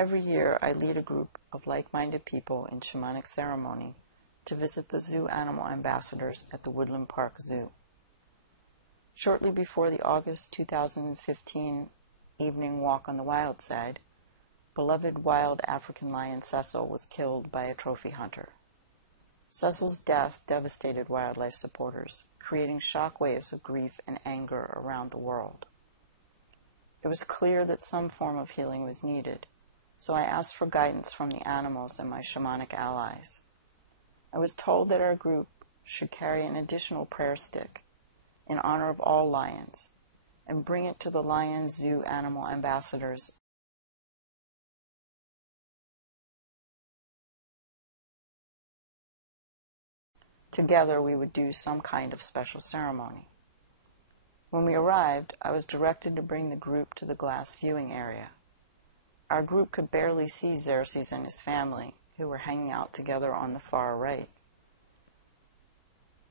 Every year, I lead a group of like-minded people in shamanic ceremony to visit the Zoo Animal Ambassadors at the Woodland Park Zoo. Shortly before the August 2015 evening walk on the wild side, beloved wild African lion Cecil was killed by a trophy hunter. Cecil's death devastated wildlife supporters, creating shock waves of grief and anger around the world. It was clear that some form of healing was needed, so I asked for guidance from the animals and my shamanic allies. I was told that our group should carry an additional prayer stick in honor of all lions and bring it to the Lion Zoo Animal Ambassadors. Together we would do some kind of special ceremony. When we arrived, I was directed to bring the group to the glass viewing area. Our group could barely see Xerxes and his family, who were hanging out together on the far right.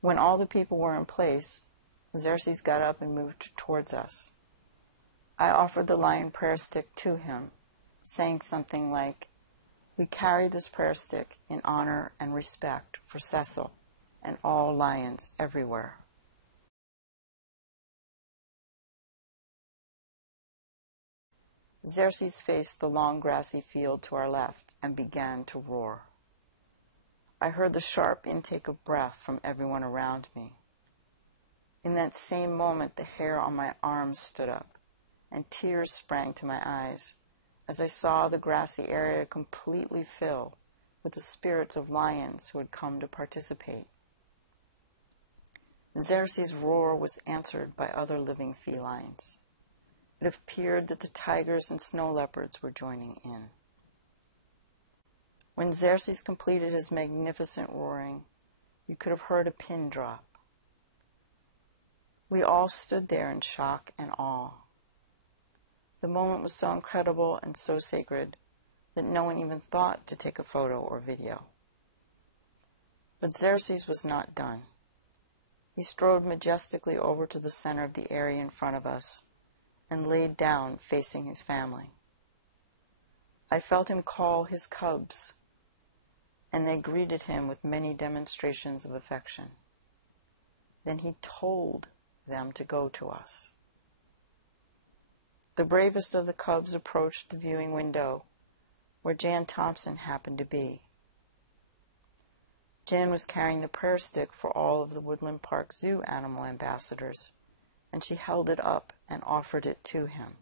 When all the people were in place, Xerxes got up and moved towards us. I offered the lion prayer stick to him, saying something like, "We carry this prayer stick in honor and respect for Cecil and all lions everywhere." Xerxes faced the long grassy field to our left and began to roar. I heard the sharp intake of breath from everyone around me. In that same moment, the hair on my arms stood up, and tears sprang to my eyes as I saw the grassy area completely fill with the spirits of lions who had come to participate. Xerxes' roar was answered by other living felines. It appeared that the tigers and snow leopards were joining in. When Xerxes completed his magnificent roaring, you could have heard a pin drop. We all stood there in shock and awe. The moment was so incredible and so sacred that no one even thought to take a photo or video. But Xerxes was not done. He strode majestically over to the center of the area in front of us and laid down facing his family. I felt him call his cubs, and they greeted him with many demonstrations of affection. Then he told them to go to us. The bravest of the cubs approached the viewing window, where Jan Thompson happened to be. Jan was carrying the prayer stick for all of the Woodland Park Zoo Animal Ambassadors, and she held it up and offered it to him.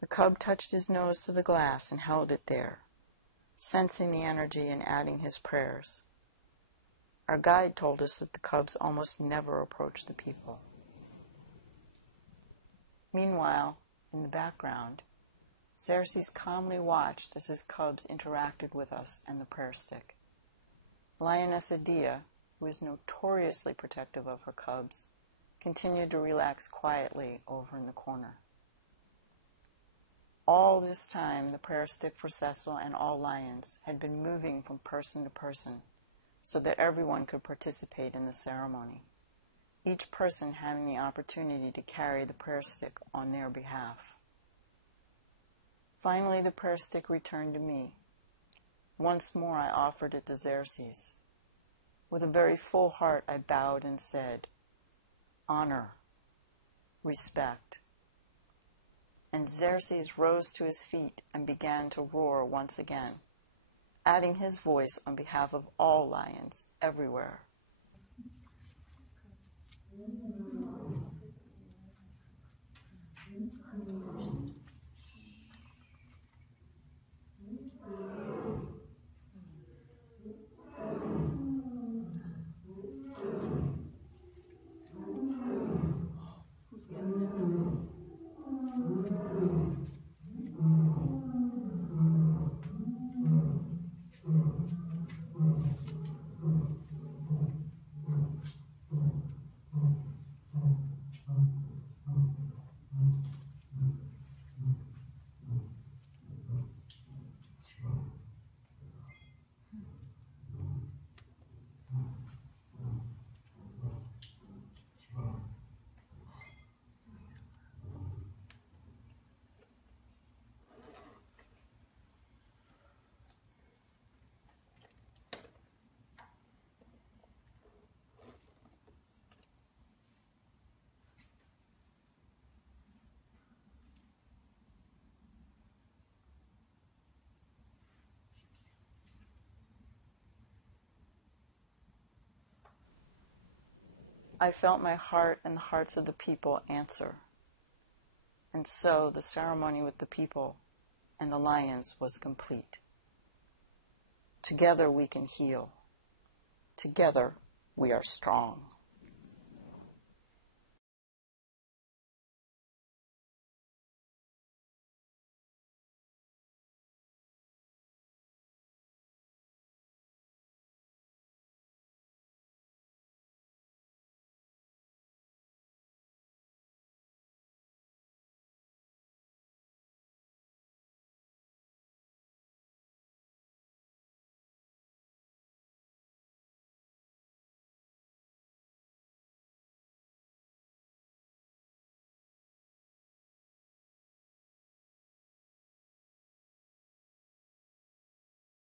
The cub touched his nose to the glass and held it there, sensing the energy and adding his prayers. Our guide told us that the cubs almost never approach the people. Meanwhile, in the background, Xerxes calmly watched as his cubs interacted with us and the prayer stick. Lioness Adia, who is notoriously protective of her cubs, continued to relax quietly over in the corner. All this time, the prayer stick for Cecil and all lions had been moving from person to person so that everyone could participate in the ceremony, each person having the opportunity to carry the prayer stick on their behalf. Finally, the prayer stick returned to me. Once more, I offered it to Xerxes. With a very full heart, I bowed and said, "Honor, respect." And Xerxes rose to his feet and began to roar once again, adding his voice on behalf of all lions everywhere. I felt my heart and the hearts of the people answer. And so the ceremony with the people and the lions was complete. Together we can heal. Together we are strong.